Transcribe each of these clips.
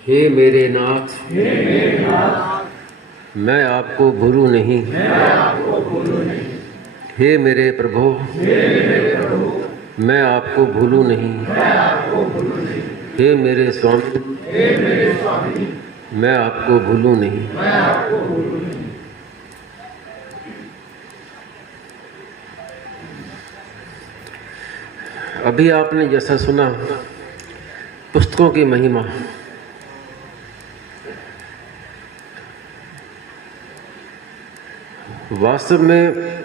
हे मेरे नाथ, मैं आपको भूलूं नहीं। हे मेरे प्रभु, मैं आपको भूलूं नहीं। हे मेरे स्वामी, मैं आपको भूलूं नहीं। अभी आपने जैसा सुना पुस्तकों की महिमा, वास्तव में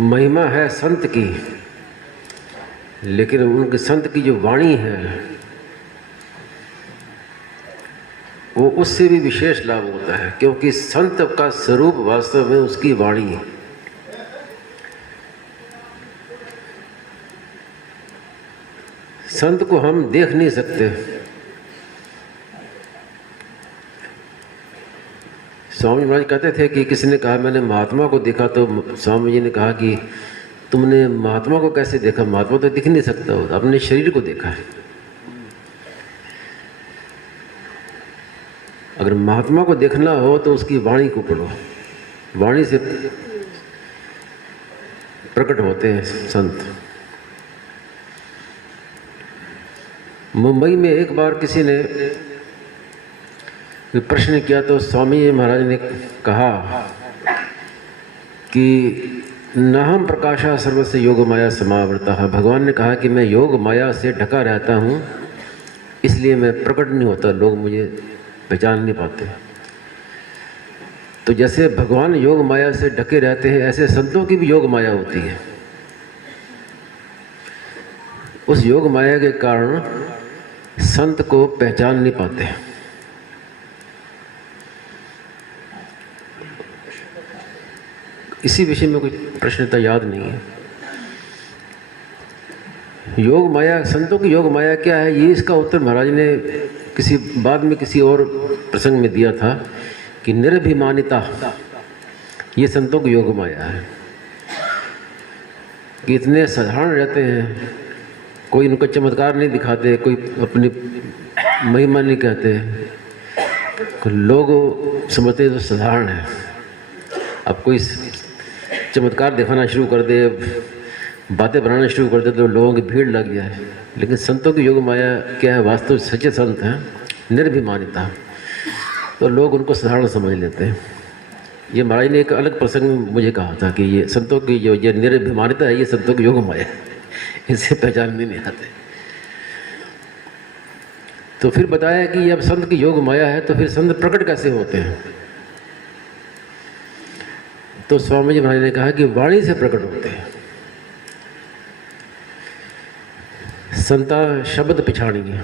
महिमा है संत की, लेकिन उनके संत की जो वाणी है वो उससे भी विशेष लाभ होता है, क्योंकि संत का स्वरूप वास्तव में उसकी वाणी है। संत को हम देख नहीं सकते। स्वामी महाराज कहते थे कि किसी ने कहा मैंने महात्मा को देखा, तो स्वामी जी ने कहा कि तुमने महात्मा को कैसे देखा? महात्मा तो दिख नहीं सकता, हो अपने शरीर को देखा है। अगर महात्मा को देखना हो तो उसकी वाणी को पढ़ो, वाणी से प्रकट होते हैं संत। मुंबई में एक बार किसी ने प्रश्न किया तो स्वामी जी महाराज ने कहा कि नाहम प्रकाशा सर्वस्य योग माया समावृता। भगवान ने कहा कि मैं योग माया से ढका रहता हूँ, इसलिए मैं प्रकट नहीं होता, लोग मुझे पहचान नहीं पाते। तो जैसे भगवान योग माया से ढके रहते हैं, ऐसे संतों की भी योग माया होती है। उस योग माया के कारण संत को पहचान नहीं पाते। इसी विषय में कोई प्रश्न तो याद नहीं है। योग माया, संतों की योग माया क्या है, ये इसका उत्तर महाराज ने किसी बाद में किसी और प्रसंग में दिया था कि निर्भिमानिता ये संतों की योग माया है। कि इतने साधारण रहते हैं, कोई उनका चमत्कार नहीं दिखाते, कोई अपनी महिमा नहीं कहते, लोग समझते तो साधारण है। अब कोई चमत्कार दिखाना शुरू कर दे, बातें बनाना शुरू कर दे तो लोगों की भीड़ लग जाए। लेकिन संतों की योग माया क्या है? वास्तव सच्चे संत हैं, निर्भिमानिता, तो लोग उनको साधारण समझ लेते हैं। ये महाराज ने एक अलग प्रसंग में मुझे कहा था कि ये संतों की जो ये निर्भिमानिता है, ये संतों की योग माया है, इसे पहचान में नहीं आते। तो फिर बताया कि अब संत की योग माया है, तो फिर संत प्रकट कैसे होते हैं? तो स्वामी जी महाराज ने कहा कि वाणी से प्रकट होते हैं। संता शब्द पिछाड़िए,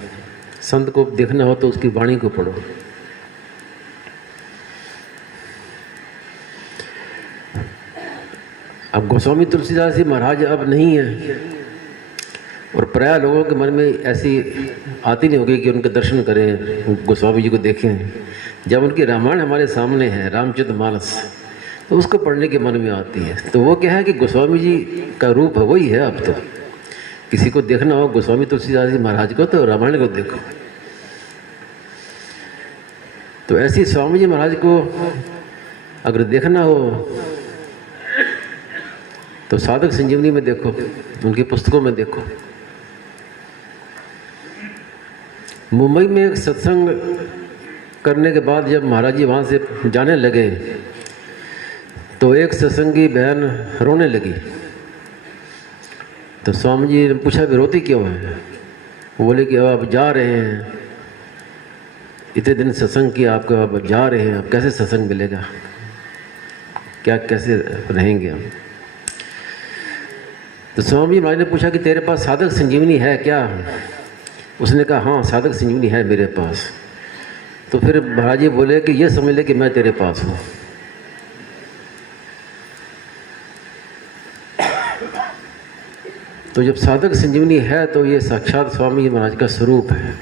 संत को देखना हो तो उसकी वाणी को पढ़ो। अब गोस्वामी तुलसीदास जी महाराज अब नहीं है, और प्राय लोगों के मन में ऐसी आती नहीं होगी कि उनके दर्शन करें, गोस्वामी जी को देखें। जब उनकी रामायण हमारे सामने है, रामचरितमानस, तो उसको पढ़ने के मन में आती है। तो वो क्या है कि गोस्वामी जी का रूप है, वही है। अब तो किसी को देखना हो गोस्वामी तुलसीदास जी महाराज को, तो रामायण को देखो। तो ऐसी स्वामी जी महाराज को अगर देखना हो तो साधक संजीवनी में देखो, उनकी पुस्तकों में देखो। मुंबई में एक सत्संग करने के बाद जब महाराज जी वहाँ से जाने लगे तो एक सत्संगी बहन रोने लगी। तो स्वामी जी ने पूछा भी रोती क्यों है? वो बोले कि अब आप जा रहे हैं, इतने दिन सत्संग किया आपको, अब जा रहे हैं, अब कैसे सत्संग मिलेगा, क्या कैसे रहेंगे हम? तो स्वामी महाराज ने पूछा कि तेरे पास साधक संजीवनी है क्या? उसने कहा हाँ, साधक संजीवनी है मेरे पास। तो फिर महाराज जी बोले कि ये समझ ले कि मैं तेरे पास हूँ। तो जब साधक संजीवनी है तो ये साक्षात स्वामी महाराज का स्वरूप है।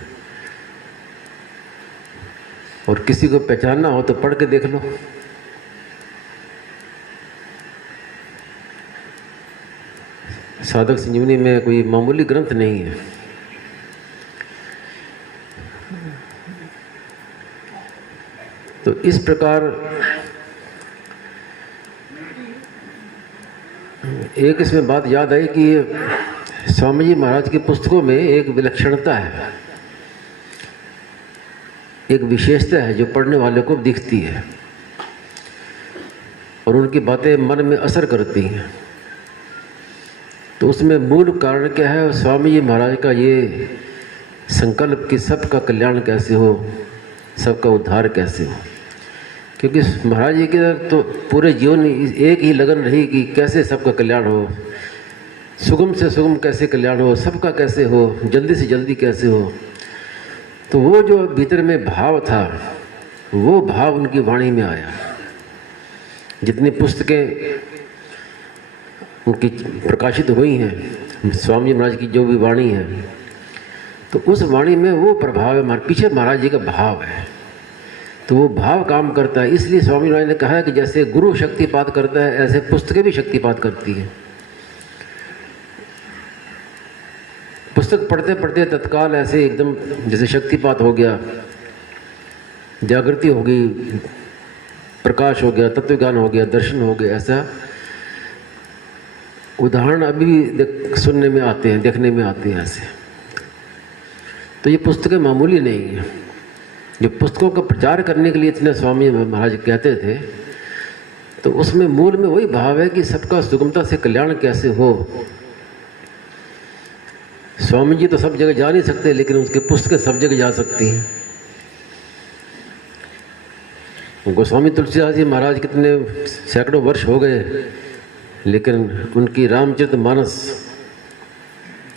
और किसी को पहचानना हो तो पढ़ के देख लो। साधक संजीवनी में कोई मामूली ग्रंथ नहीं है। तो इस प्रकार एक इसमें बात याद आई कि स्वामी जी महाराज की पुस्तकों में एक विलक्षणता है, एक विशेषता है जो पढ़ने वाले को दिखती है और उनकी बातें मन में असर करती हैं। तो उसमें मूल कारण क्या है? स्वामी जी महाराज का ये संकल्प कि सबका कल्याण कैसे हो, सबका उद्धार कैसे हो। क्योंकि महाराज जी के तो पूरे जीवन एक ही लगन रही कि कैसे सबका कल्याण हो, सुगम से सुगम कैसे कल्याण हो, सबका कैसे हो, जल्दी से जल्दी कैसे हो। तो वो जो भीतर में भाव था, वो भाव उनकी वाणी में आया। जितनी पुस्तकें उनकी प्रकाशित हुई हैं, स्वामी महाराज की जो भी वाणी है, तो उस वाणी में वो प्रभाव है, पीछे महाराज जी का भाव है। तो वो भाव काम करता है। इसलिए स्वामी महाराज ने कहा है कि जैसे गुरु शक्तिपात करता है, ऐसे पुस्तकें भी शक्तिपात करती हैं। पुस्तक पढ़ते पढ़ते तत्काल ऐसे एकदम जैसे शक्तिपात हो गया, जागृति हो गई, प्रकाश हो गया, तत्वज्ञान हो गया, दर्शन हो गया। ऐसा उदाहरण अभी भी सुनने में आते हैं, देखने में आते हैं ऐसे। तो ये पुस्तकें मामूली नहीं है। जो पुस्तकों का प्रचार करने के लिए इतने स्वामी महाराज कहते थे, तो उसमें मूल में वही भाव है कि सबका सुगमता से कल्याण कैसे हो। स्वामी जी तो सब जगह जा नहीं सकते, लेकिन उसके पुस्तकें सब जगह जा सकती हैं। गोस्वामी तुलसीदास जी महाराज कितने सैकड़ों वर्ष हो गए, लेकिन उनकी रामचरितमानस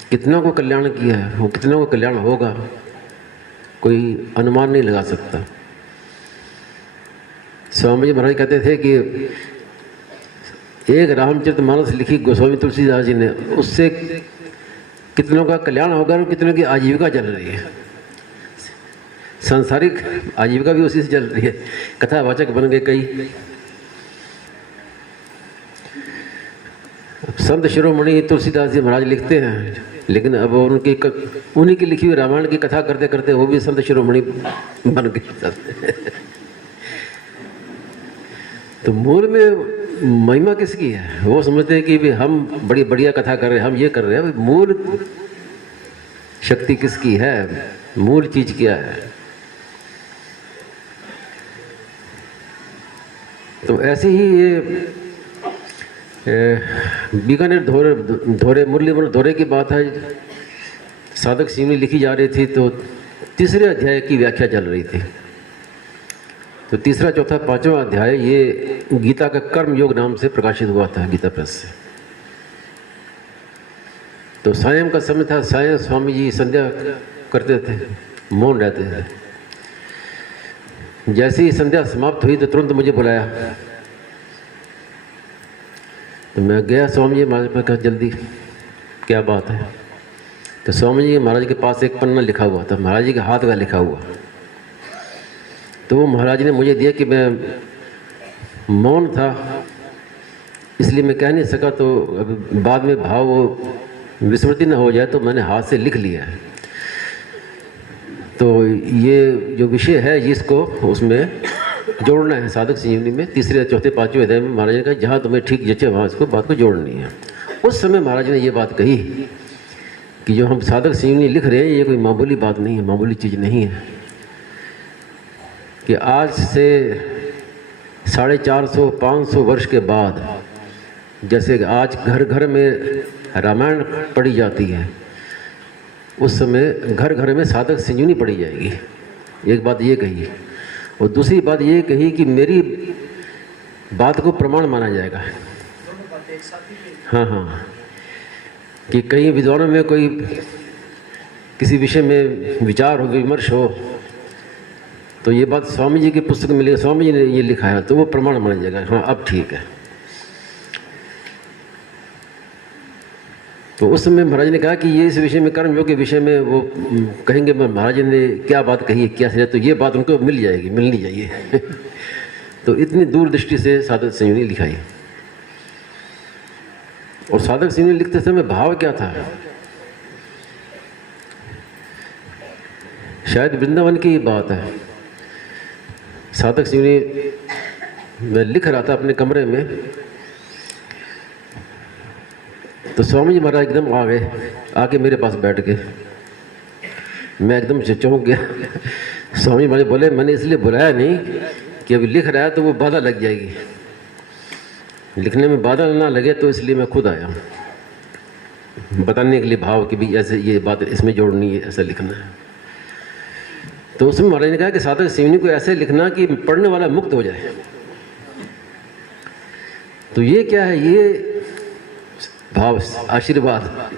कितना को कल्याण किया है, वो कितना को कल्याण होगा, कोई अनुमान नहीं लगा सकता। स्वामी जी महाराज कहते थे कि एक रामचरितमानस लिखी गोस्वामी तुलसीदास जी ने, उससे कितनों का कल्याण होगा और कितनों की आजीविका चल रही है। सांसारिक आजीविका भी उसी से चल रही है। कथावाचक बन गए कई। संत शिरोमणि तुलसीदास जी महाराज लिखते हैं, लेकिन अब उन्हीं की लिखी हुई रामायण की कथा करते करते वो भी संत शिरोमणि बन गए। तो मूल में महिमा किसकी है? वो समझते हैं कि भी हम बड़ी बढ़िया कथा कर रहे हैं, हम ये कर रहे हैं। मूल शक्ति किसकी है? मूल चीज क्या है? तो ऐसे ही ये बीकानेर धोरे मुरलीधर धोरे की बात है। साधक सीवनी लिखी जा रही थी, तो तीसरे अध्याय की व्याख्या चल रही थी। तो तीसरा, चौथा, पांचवा अध्याय ये गीता का कर्म योग नाम से प्रकाशित हुआ था गीता प्रेस से। तो सायं का समय था, सायं स्वामी जी संध्या करते थे, मौन रहते थे। जैसे ही संध्या समाप्त हुई तो तुरंत मुझे बुलाया। तो मैं गया स्वामी जी महाराज पर, कहा जल्दी क्या बात है? तो स्वामी जी महाराज के पास एक पन्ना लिखा हुआ था, महाराज जी के हाथ का लिखा हुआ। तो वो महाराज ने मुझे दिया कि मैं मौन था इसलिए मैं कह नहीं सका, तो अब बाद में भाव वो विस्मृति न हो जाए, तो मैंने हाथ से लिख लिया है। तो ये जो विषय है जिसको उसमें जोड़ना है साधक संजीवनी में, तीसरे, चौथे, पांचवें अध्याय में महाराज ने कहा जहाँ तुम्हें ठीक जचे वहाँ इसको बात को जोड़नी है। उस समय महाराज ने ये बात कही कि जो हम साधक संजीवनी लिख रहे हैं ये कोई मामूली बात नहीं है, मामूली चीज़ नहीं है। कि आज से 450-500 वर्ष के बाद, जैसे आज घर घर में रामायण पढ़ी जाती है, उस समय घर घर में साधक संजीवनी पढ़ी जाएगी। एक बात ये कही, और दूसरी बात ये कही कि मेरी बात को प्रमाण माना जाएगा। हाँ हाँ, कि कई विद्वानों में कोई किसी विषय में विचार हो, विमर्श हो, तो ये बात स्वामी जी की पुस्तक में लिखा, स्वामी जी ने ये लिखा है, तो वो प्रमाण माना जाएगा। हाँ, अब ठीक है। तो उस समय महाराज ने कहा कि ये इस विषय में, कर्म योग के विषय में वो कहेंगे महाराज ने क्या बात कही है, क्या है, तो ये बात उनको मिल जाएगी, मिलनी चाहिए। तो इतनी दूरदृष्टि से साधक संजीवनी लिखाई। और साधक संजीवनी लिखते समय भाव क्या था? शायद वृंदावन की बात है। साधक सिंह ने, मैं लिख रहा था अपने कमरे में, तो स्वामी जी महाराज एकदम आ गए, आके मेरे पास बैठ गए। मैं एकदम से चौंक गया। स्वामी महाराज बोले, मैंने इसलिए बुलाया नहीं कि अभी लिख रहा है तो वो बाधा लग जाएगी, लिखने में बाधा ना लगे तो इसलिए मैं खुद आया बताने के लिए भाव कि भी ऐसे ये बात इसमें जोड़नी है, ऐसा लिखना है। तो उसमें महाराज ने कहा कि साधक सिवनी को ऐसे लिखना कि पढ़ने वाला मुक्त हो जाए। तो ये क्या है, ये भाव आशीर्वाद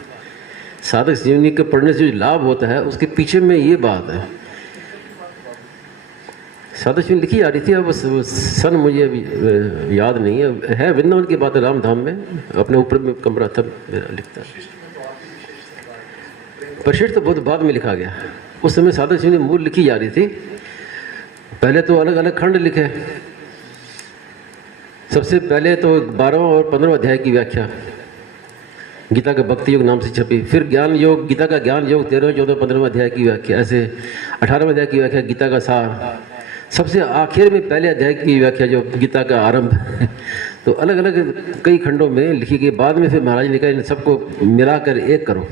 साधक सिवनी के पढ़ने से जो लाभ होता है उसके पीछे में ये बात है। साधक सिवनी लिखी जा रही थी, अब सन मुझे अभी याद नहीं है वृंदावन की बात है, रामधाम में अपने ऊपर में कमरा था मेरा, लिखता परिशिष्ट तो बहुत बाद में लिखा गया। उस समय साधक सिवनी मूल लिखी जा रही थी। पहले तो अलग अलग खंड लिखे। सबसे पहले तो 12वां और 15वां अध्याय की व्याख्या गीता का भक्ति योग नाम से छपी। फिर ज्ञान योग, गीता का ज्ञान योग 13, 14, 15वां अध्याय की व्याख्या, ऐसे 18वें अध्याय की व्याख्या गीता का सार। सबसे आखिर में पहले अध्याय की व्याख्या जो गीता का आरंभ। तो अलग अलग कई खंडों में लिखी गई। बाद में फिर महाराज ने कहा इन सबको मिलाकर एक करो।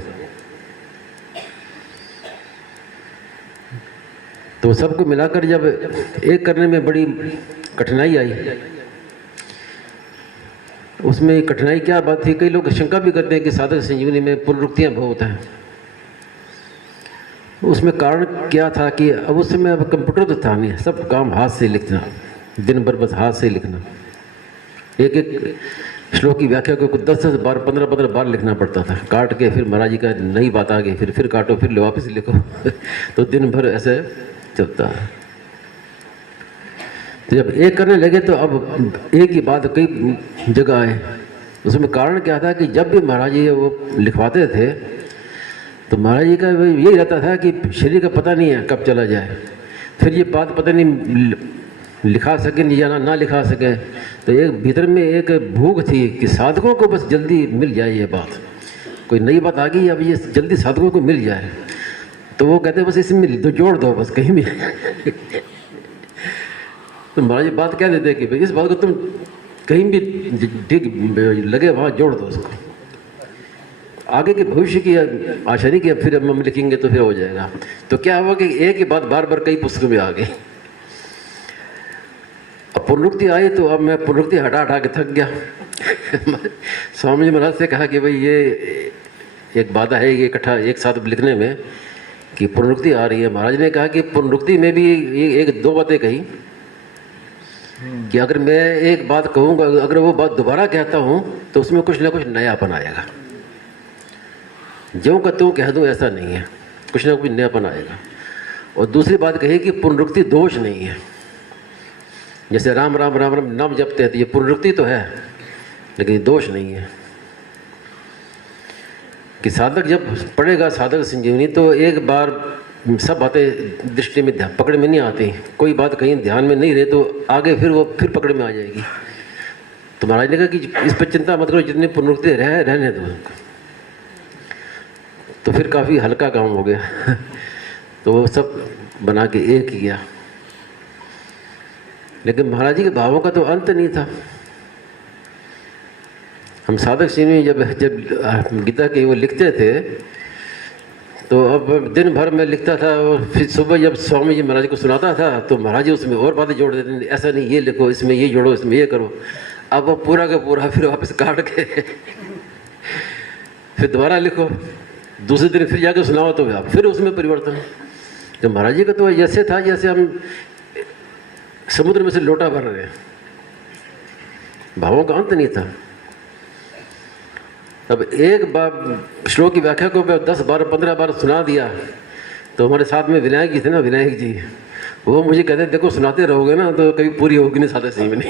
तो सबको मिलाकर जब एक करने में बड़ी कठिनाई आई। उसमें कठिनाई क्या बात थी, कई लोग शंका भी करते हैं कि साधक संजीवनी में पुनरुक्तियाँ बहुत हैं। उसमें कारण क्या था कि अब उस समय अब कंप्यूटर तो था नहीं, सब काम हाथ से लिखना, दिन भर बस हाथ से लिखना। एक एक श्लोक की व्याख्या को 10-10 बार, 15-15 बार लिखना पड़ता था, काट के फिर महाराज जी का नई बात आ गई, फिर काटो, फिर वापस लिखो। तो दिन भर ऐसे चलता है। तो जब एक करने लगे तो अब एक ही बात कई जगह आए। उसमें कारण क्या था कि जब भी महाराज जी वो लिखवाते थे तो महाराज जी का यही रहता था कि शरीर का पता नहीं है कब चला जाए। फिर ये बात पता नहीं लिखा सके नहीं जाना, ना लिखा सके। तो एक भीतर में एक भूख थी कि साधकों को बस जल्दी मिल जाए ये बात, कोई नई बात आ गई, अब ये जल्दी साधकों को मिल जाए। तो वो कहते बस इसमें तो जोड़ दो बस कहीं भी। तो महाराज बात क्या देते कि भाई इस बात को तुम कहीं भी ठीक लगे वहाँ जोड़ दो उसको। आगे के भविष्य की आशा नहीं कि अब फिर हम लिखेंगे तो फिर हो जाएगा। तो क्या हुआ कि एक ही बात बार बार कई पुस्तकों में आ गई। अब पुनरुक्ति आई तो अब मैं पुनरुक्ति हटा के थक गया। स्वामी जी महाराज से कहा कि भाई ये एक बाधा है ये इकट्ठा एक साथ लिखने में कि पुनरुक्ति आ रही है। महाराज ने कहा कि पुनरुक्ति में भी एक दो बातें कही कि अगर मैं एक बात कहूँगा, अगर वो बात दोबारा कहता हूँ तो उसमें कुछ ना कुछ नयापन आएगा। ज्यों का त्यों कह दूँ ऐसा नहीं है, कुछ ना कुछ नयापन आएगा। और दूसरी बात कही कि पुनरुक्ति दोष नहीं है। जैसे राम राम राम राम नाम जपते हैं तो ये पुनरुक्ति तो है लेकिन दोष नहीं है। कि साधक जब पढ़ेगा साधक संजीवनी तो एक बार सब बातें दृष्टि में ध्यान पकड़ में नहीं आती, कोई बात कहीं ध्यान में नहीं रहे तो आगे फिर वो फिर पकड़ में आ जाएगी। तो महाराज ने कहा कि इस पर चिंता मत करो, जितने पुनरुक्ति रहने दो। तो फिर काफ़ी हल्का काम हो गया। तो वो सब बना के एक किया। लेकिन महाराज जी के भावों का तो अंत नहीं था। हम साधक सिंह जब गीता के वो लिखते थे तो अब दिन भर में लिखता था और फिर सुबह जब स्वामी जी महाराज को सुनाता था तो महाराज जी उसमें और बातें जोड़ देते थे, ऐसा नहीं ये लिखो, इसमें ये जोड़ो, इसमें ये करो। अब वो पूरा का पूरा फिर वापस काट के फिर दोबारा लिखो, दूसरे दिन फिर जाकर सुनाओ तो आप फिर उसमें परिवर्तन। तो महाराज जी का तो ऐसे था जैसे हम समुद्र में से लोटा भर रहे हैं, भावों का अंत नहीं था। अब एक बार श्लोक की व्याख्या को 10 बार 15 बार सुना दिया तो हमारे साथ में विनायक जी थे ना, विनायक जी, वो मुझे कहते देखो सुनाते रहोगे ना तो कभी पूरी होगी नहीं साधक सिंह में।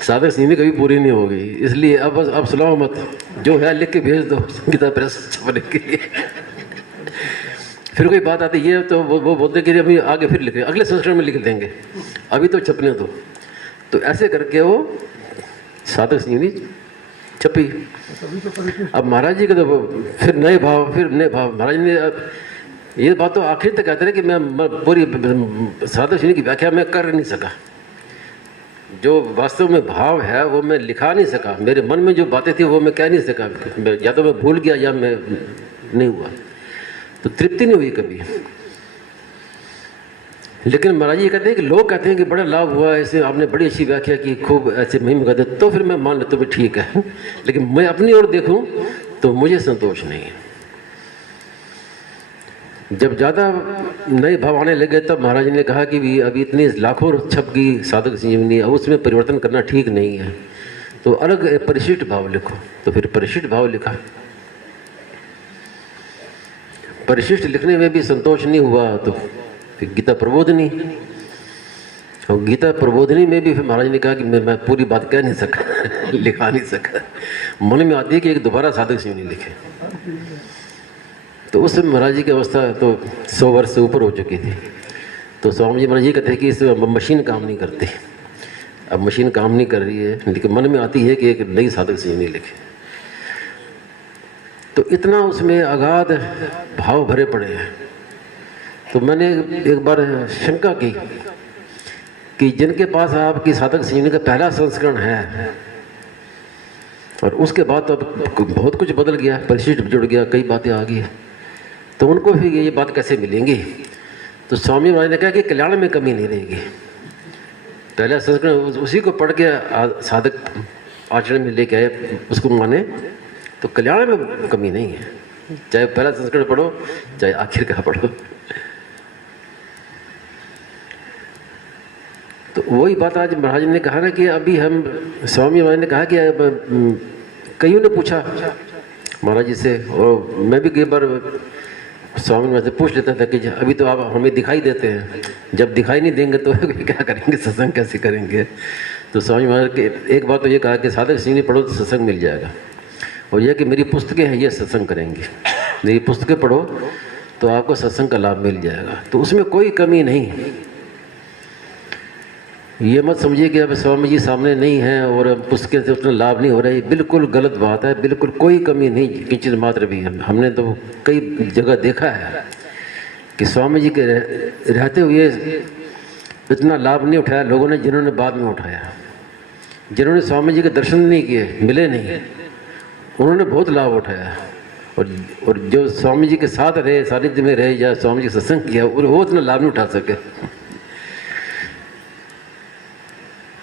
साधक सिंह में कभी पूरी नहीं होगी, इसलिए अब सुनाओ मत, जो है लिख के भेज दो गीता प्रेस छपने के लिए। फिर कोई बात आती है तो वो बोलते कि अभी आगे फिर लिखें, अगले संस्करण में लिख देंगे, अभी तो छपने दो। तो ऐसे करके वो साधक सिंह छपी। अब महाराज जी का तो फिर नए भाव महाराज ने ये बात तो आखिर तक कहते रहे कि मैं पूरी साधक श्रेणी की व्याख्या मैं कर नहीं सका। जो वास्तव में भाव है वो मैं लिखा नहीं सका, मेरे मन में जो बातें थी वो मैं कह नहीं सका, या तो मैं भूल गया या मैं नहीं हुआ, तो तृप्ति नहीं हुई कभी। लेकिन महाराज जी कहते हैं कि लोग कहते हैं कि बड़ा लाभ हुआ, ऐसे आपने बड़ी अच्छी व्याख्या की, खूब ऐसे महिमा कहते, तो फिर मैं मान लेता हूँ ठीक है। लेकिन मैं अपनी ओर देखूँ तो मुझे संतोष नहीं है। जब ज़्यादा नए भाव आने लगे तब महाराज ने कहा कि भी अभी इतनी लाखों छप की साधक संजीवनी, अब उसमें परिवर्तन करना ठीक नहीं है, तो अलग परिशिष्ट भाव लिखो। तो फिर परिशिष्ट भाव लिखा। परिशिष्ट लिखने में भी संतोष नहीं हुआ तो फिर गीता प्रबोधनी, और गीता प्रबोधनी में भी फिर महाराज ने कहा कि मैं पूरी बात कह नहीं सका, लिखा नहीं सका। मन में आती है कि एक दोबारा साधक संजीवनी लिखे। तो उस समय महाराज जी की अवस्था तो 100 वर्ष से ऊपर हो चुकी थी। तो स्वामी जी महाराज जी कहते हैं कि इस मशीन काम नहीं करती, अब मशीन काम नहीं कर रही है, लेकिन मन में आती है कि एक नई साधक संजीवनी लिखे। तो इतना उसमें अगाध भाव भरे पड़े हैं। तो मैंने एक बार शंका की कि जिनके पास आपकी साधक संजीवनी का पहला संस्करण है और उसके बाद तो अब बहुत कुछ बदल गया, परिशिष्ट जुड़ गया, कई बातें आ गई, तो उनको भी ये बात कैसे मिलेंगी। तो स्वामी महाराज ने कहा कि कल्याण में कमी नहीं रहेगी। पहला संस्करण उसी को पढ़ के साधक आचरण में लेके आए, उसको माने, तो कल्याण में कमी नहीं है। चाहे पहला संस्करण पढ़ो चाहे आखिर का पढ़ो। तो वही बात आज महाराज ने कहा ना कि अभी हम, स्वामी महाराज ने कहा कि कईयों ने पूछा महाराज जी से, और मैं भी कई बार स्वामी महाराज से पूछ लेता था कि अभी तो आप हमें दिखाई देते हैं, जब दिखाई नहीं देंगे तो क्या करेंगे, सत्संग कैसे करेंगे। तो स्वामी महाराज के एक बात तो ये कहा कि साधक संजीवनी पढ़ो तो सत्संग मिल जाएगा, और यह कि मेरी पुस्तकें हैं ये सत्संग करेंगी, मेरी पुस्तकें पढ़ो तो आपको सत्संग का लाभ मिल जाएगा। तो उसमें कोई कमी नहीं। ये मत समझिए कि अब स्वामी जी सामने नहीं हैं और पुस्तकें से उतना लाभ नहीं हो रहा है, बिल्कुल गलत बात है। बिल्कुल कोई कमी नहीं, किंचित मात्र भी है। हमने तो कई जगह देखा है कि स्वामी जी के रहते हुए इतना लाभ नहीं उठाया लोगों ने जिन्होंने बाद में उठाया। जिन्होंने स्वामी जी के दर्शन नहीं किए, मिले नहीं, उन्होंने बहुत लाभ उठाया, और जो स्वामी जी के साथ रहे, सानिध्य में रहे या स्वामी जी का सत्संग किया, वो उतना लाभ नहीं उठा सके।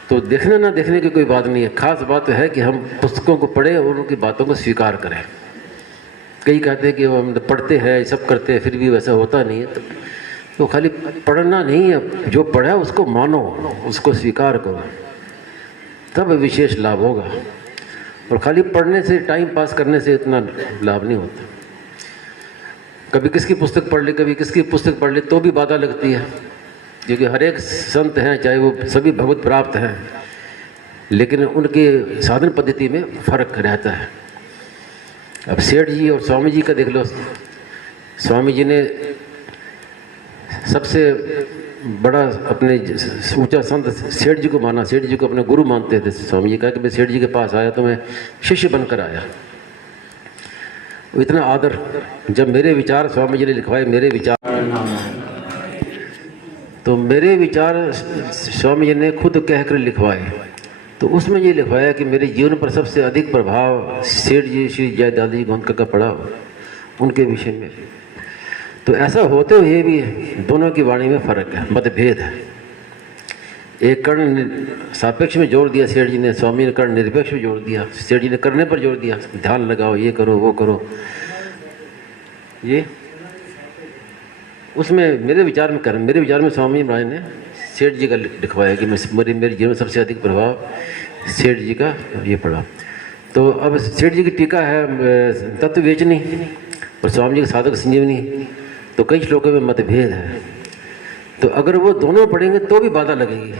तो देखने ना देखने की कोई बात नहीं है, खास बात तो है कि हम पुस्तकों को पढ़ें और उनकी बातों को स्वीकार करें। कई कहते हैं कि हम पढ़ते हैं, सब करते हैं, फिर भी वैसा होता नहीं है। तो खाली पढ़ना नहीं है, जो पढ़ा उसको मानो, उसको स्वीकार करो, तब विशेष लाभ होगा। और खाली पढ़ने से, टाइम पास करने से इतना लाभ नहीं होता। कभी किसकी पुस्तक पढ़ ली, कभी किसकी पुस्तक पढ़ ली, तो भी बाधा लगती है, क्योंकि हर एक संत हैं, चाहे वो सभी भगवत प्राप्त हैं, लेकिन उनके साधन पद्धति में फर्क रहता है। अब सेठ जी और स्वामी जी का देख लो। स्वामी जी ने सबसे बड़ा अपने ऊंचा संत सेठ जी को माना, सेठ जी को अपने गुरु मानते थे। स्वामी जी कहा कि मैं सेठ जी के पास आया तो मैं शिष्य बनकर आया। इतना आदर, जब मेरे विचार स्वामी जी ने लिखवाए, मेरे विचार, तो मेरे विचार स्वामी जी ने खुद कहकर लिखवाए। तो उसमें ये लिखवाया कि मेरे जीवन पर सबसे अधिक प्रभाव सेठ जी श्री जयदास जी गोंदका का पड़ा, उनके विषय में। तो ऐसा होते हुए भी दोनों की वाणी में फर्क है, मतभेद है। एक कर्ण सापेक्ष में जोर दिया सेठ जी ने, स्वामी ने कर्ण निरपेक्ष में जोर दिया। सेठ जी ने करने पर जोर दिया, ध्यान लगाओ, ये करो, वो करो। ये उसमें मेरे विचार में स्वामी महाराज ने सेठ जी का लिखवाया कि मेरे जीवन में सबसे अधिक प्रभाव सेठ जी का ये पड़ा। तो अब सेठ जी की टीका है तत्व वेचनी और स्वामी जी का साधक संजीवनी, तो कई श्लोकों में मतभेद है। तो अगर वो दोनों पढ़ेंगे तो भी बाधा लगेगी,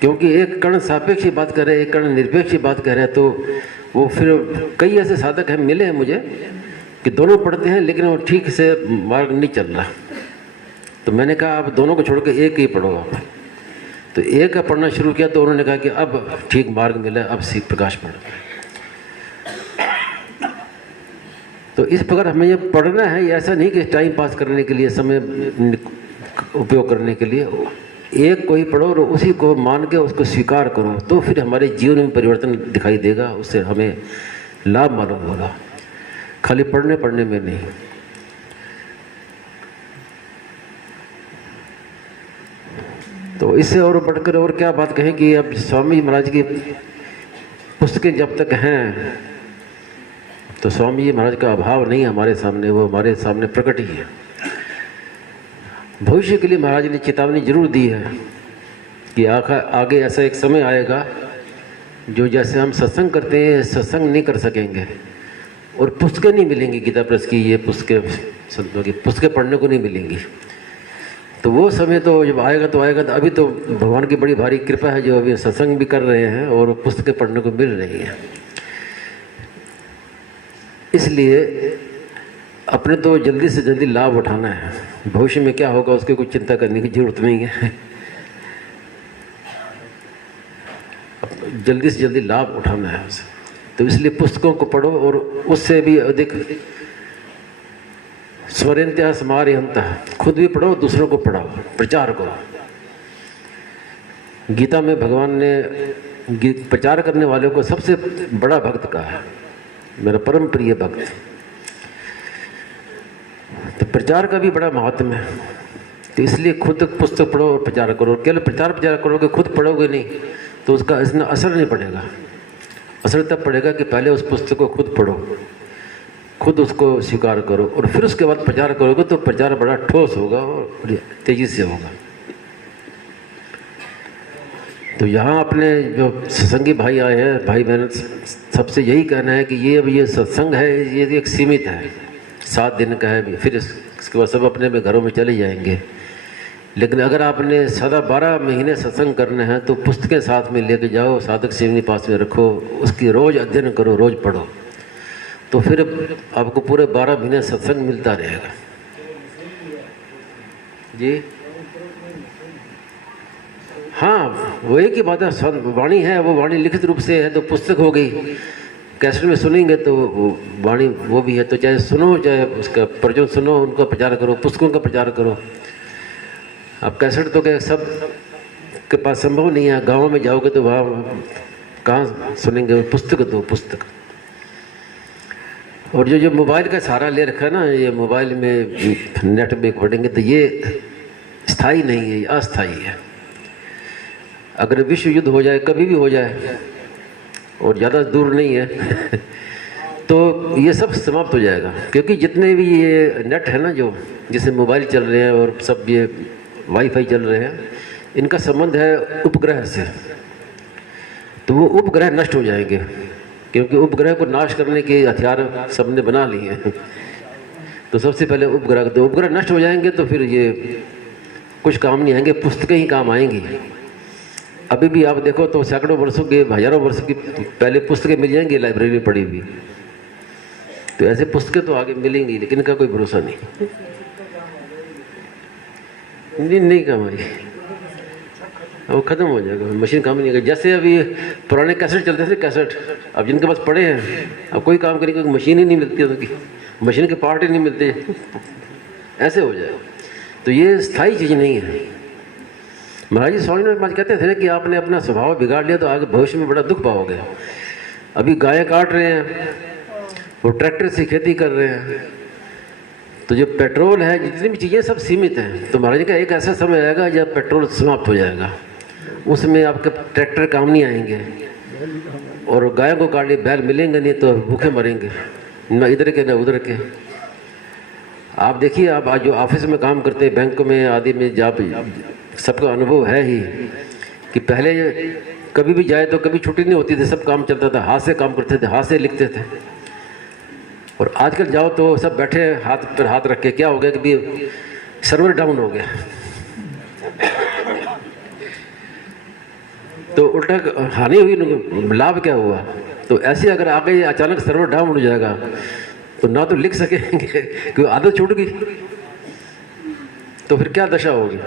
क्योंकि एक कर्ण सापेक्ष की बात कर रहे हैं, एक कर्ण निरपेक्ष की बात कर रहे हैं। तो वो फिर कई ऐसे साधक हैं, मिले हैं मुझे, कि दोनों पढ़ते हैं लेकिन वो ठीक से मार्ग नहीं चल रहा। तो मैंने कहा आप दोनों को छोड़ के एक ही पढ़ो आप। तो एक का पढ़ना शुरू किया तो उन्होंने कहा कि अब ठीक मार्ग मिला, अब सीख प्रकाश पढ़ो। तो इस प्रकार हमें ये पढ़ना है, ऐसा नहीं कि टाइम पास करने के लिए, समय उपयोग करने के लिए। एक को ही पढ़ो और उसी को मान के उसको स्वीकार करो, तो फिर हमारे जीवन में परिवर्तन दिखाई देगा, उससे हमें लाभ मालूम होगा, खाली पढ़ने में नहीं। तो इससे और बढ़कर और क्या बात कहें कि अब स्वामी महाराज की पुस्तकें जब तक हैं तो स्वामी जी महाराज का अभाव नहीं हमारे सामने, वो हमारे सामने प्रकट ही है। भविष्य के लिए महाराज ने चेतावनी जरूर दी है कि आगे ऐसा एक समय आएगा जो जैसे हम सत्संग करते हैं सत्संग नहीं कर सकेंगे और पुस्तकें नहीं मिलेंगी, गीता प्रेस की ये पुस्तकें, संतों की पुस्तकें पढ़ने को नहीं मिलेंगी। तो वो समय तो जब आएगा तो आएगा। तो अभी तो भगवान की बड़ी भारी कृपा है जो अभी सत्संग भी कर रहे हैं और पुस्तकें पढ़ने को मिल रही हैं। इसलिए अपने तो जल्दी से जल्दी लाभ उठाना है। भविष्य में क्या होगा उसकी कोई चिंता करने की जरूरत नहीं है। जल्दी से जल्दी लाभ उठाना है उसे। तो इसलिए पुस्तकों को पढ़ो और उससे भी अधिक स्वरेंत्या समारिहंत, खुद भी पढ़ो दूसरों को पढ़ाओ, प्रचार करो। गीता में भगवान ने प्रचार करने वाले को सबसे बड़ा भक्त कहा है, मेरा परम प्रिय भक्त। तो प्रचार का भी बड़ा महत्व है। तो इसलिए खुद पुस्तक पढ़ो और प्रचार करो। केवल प्रचार करोगे, खुद पढ़ोगे नहीं तो उसका इतना असर नहीं पड़ेगा। असर तब पड़ेगा कि पहले उस पुस्तक को खुद पढ़ो, खुद उसको स्वीकार करो और फिर उसके बाद प्रचार करोगे तो प्रचार बड़ा ठोस होगा और तेजी से होगा। तो यहाँ अपने जो सत्संगी भाई आए हैं, भाई बहन, सबसे यही कहना है कि ये अब ये सत्संग है, ये एक सीमित है, 7 दिन का है, फिर इसके बाद सब अपने अपने घरों में चले जाएंगे। लेकिन अगर आपने सदा 12 महीने सत्संग करने हैं तो पुस्तकें साथ में लेके जाओ, साधक सेवनी पास में रखो, उसकी रोज़ अध्ययन करो, रोज़ पढ़ो, तो फिर आपको पूरे 12 महीने सत्संग मिलता रहेगा। जी हाँ, वो एक ही बात है, वाणी है, वो वाणी लिखित रूप से है तो पुस्तक हो गई। कैसेट में सुनेंगे तो वाणी वो भी है, तो चाहे सुनो चाहे उसका प्रवचन सुनो, उनका प्रचार करो, पुस्तकों का प्रचार करो। अब कैसेट तो क्या सब के पास संभव नहीं है, गाँव में जाओगे तो वहाँ कहाँ सुनेंगे, पुस्तक दो पुस्तक। और जो मोबाइल का सहारा ले रखा है ना, ये मोबाइल में नेट में पढ़ेंगे तो ये स्थायी नहीं है, ये अस्थायी है। अगर विश्व युद्ध हो जाए, कभी भी हो जाए और ज़्यादा दूर नहीं है तो ये सब समाप्त हो जाएगा। क्योंकि जितने भी ये नेट है ना, जो जिससे मोबाइल चल रहे हैं और सब ये वाईफाई चल रहे हैं, इनका संबंध है उपग्रह से। तो वो उपग्रह नष्ट हो जाएंगे, क्योंकि उपग्रह को नाश करने के हथियार सबने बना लिए हैं। तो सबसे पहले उपग्रह नष्ट हो जाएंगे तो फिर ये कुछ काम नहीं आएंगे, पुस्तकें ही काम आएंगी। अभी भी आप देखो तो सैकड़ों वर्षों के, हजारों वर्षों की पहले पुस्तकें मिल जाएंगी लाइब्रेरी में पड़ी हुई। तो ऐसे पुस्तकें तो आगे मिलेंगी, लेकिन इनका कोई भरोसा नहीं। नहीं काम आई, वो खत्म हो जाएगा, मशीन काम नहीं करेगी। जैसे अभी पुराने कैसेट चलते थे, कैसेट अब जिनके पास पड़े हैं अब कोई काम करेंगे, मशीन ही नहीं मिलती, उनकी मशीन के पार्ट ही नहीं मिलते, ऐसे हो जाएगा। तो ये स्थायी चीज़ नहीं है। महाराज जी स्वामी महाराज कहते थे कि आपने अपना स्वभाव बिगाड़ लिया तो आगे भविष्य में बड़ा दुख पाओगे। अभी गायें काट रहे हैं, वो ट्रैक्टर से खेती कर रहे हैं, तो जो पेट्रोल है, जितनी भी चीज़ें सब सीमित हैं। तो महाराज जी का एक ऐसा समय आएगा जब पेट्रोल समाप्त हो जाएगा, उसमें आपके ट्रैक्टर काम नहीं आएंगे और गायों को काट लिए बैल मिलेंगे नहीं तो भूखे मरेंगे, ना इधर के ना उधर के। आप देखिए, आप आज जो ऑफिस में काम करते हैं, बैंक में आदि में, जहाँ सबका अनुभव है ही कि पहले कभी भी जाए तो कभी छुट्टी नहीं होती थी, सब काम चलता था, हाथ से काम करते थे, हाथ से लिखते थे। और आजकल जाओ तो सब बैठे हाथ पर हाथ रख के, क्या हो गया कि सर्वर डाउन हो गया, तो उल्टा हानि हुई, लाभ क्या हुआ। तो ऐसे अगर आगे अचानक सर्वर डाउन हो जाएगा तो ना तो लिख सकेंगे क्योंकि आदत छूट गई, तो फिर क्या दशा होगी।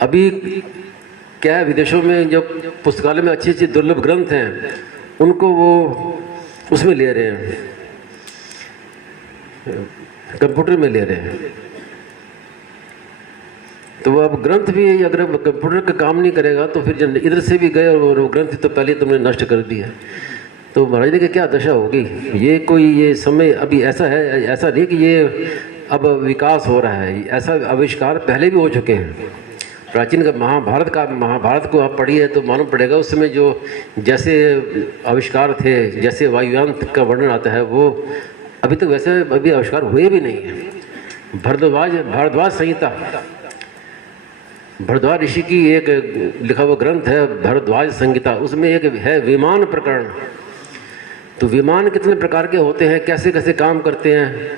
अभी क्या है, विदेशों में जो पुस्तकालय में अच्छी अच्छी दुर्लभ ग्रंथ हैं उनको वो उसमें ले रहे हैं। कंप्यूटर में ले रहे हैं। तो वो अब ग्रंथ भी अगर कंप्यूटर का काम नहीं करेगा तो फिर इधर से भी गए और वो ग्रंथ तो पहले तुमने नष्ट कर दिया। तो महाराज ने कि क्या दशा होगी, ये समय अभी ऐसा है, ऐसा नहीं कि ये अब विकास हो रहा है, ऐसा आविष्कार पहले भी हो चुके हैं। प्राचीन का महाभारत को आप पढ़िए तो मालूम पड़ेगा उस समय जो जैसे आविष्कार थे, जैसे वायुयान का वर्णन आता है, वो अभी तक वैसे अभी आविष्कार हुए भी नहीं है। भारद्वाज संहिता, भारद्वाज ऋषि की एक लिखा हुआ ग्रंथ है भारद्वाज संहिता, उसमें एक है विमान प्रकरण। तो विमान कितने प्रकार के होते हैं, कैसे कैसे काम करते हैं,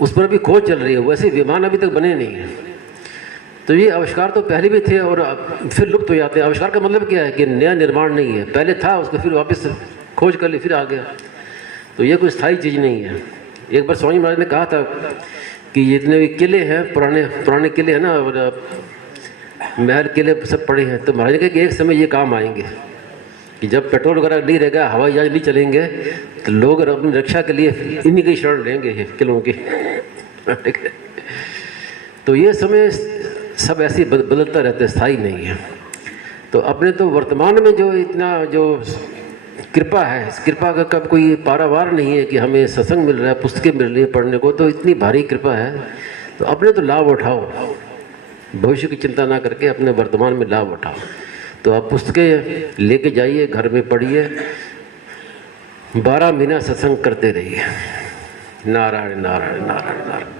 उस पर अभी खोज चल रही है। वैसे विमान अभी तक बने नहीं हैं। तो ये आविष्कार तो पहले भी थे और फिर लुप्त हो जाते हैं। आविष्कार का मतलब क्या है कि नया निर्माण नहीं है, पहले था उसको फिर वापस खोज कर ली, फिर आ गया। तो ये कोई स्थायी चीज़ नहीं है। एक बार स्वामी महाराज ने कहा था कि जितने भी किले हैं, पुराने किले हैं ना, और महल किले सब पड़े हैं, तो महाराज ने कहा कि एक समय ये काम आएंगे कि जब पेट्रोल वगैरह नहीं रहेगा, हवाई जहाज नहीं चलेंगे, तो लोग अपनी रक्षा के लिए इन्हीं की शरण लेंगे किलों की। तो ये समय सब ऐसे बदलता रहता है, स्थायी नहीं है। तो अपने तो वर्तमान में जो इतना जो कृपा है, इस कृपा का कब कोई पारावार नहीं है कि हमें सत्संग मिल रहा है, पुस्तकें मिल रही है पढ़ने को, तो इतनी भारी कृपा है। तो अपने तो लाभ उठाओ, भविष्य की चिंता ना करके अपने वर्तमान में लाभ उठाओ। तो आप पुस्तकें लेके जाइए, घर में पढ़िए, 12 महीना सत्संग करते रहिए। नारायण नारायण नारायण नारायण।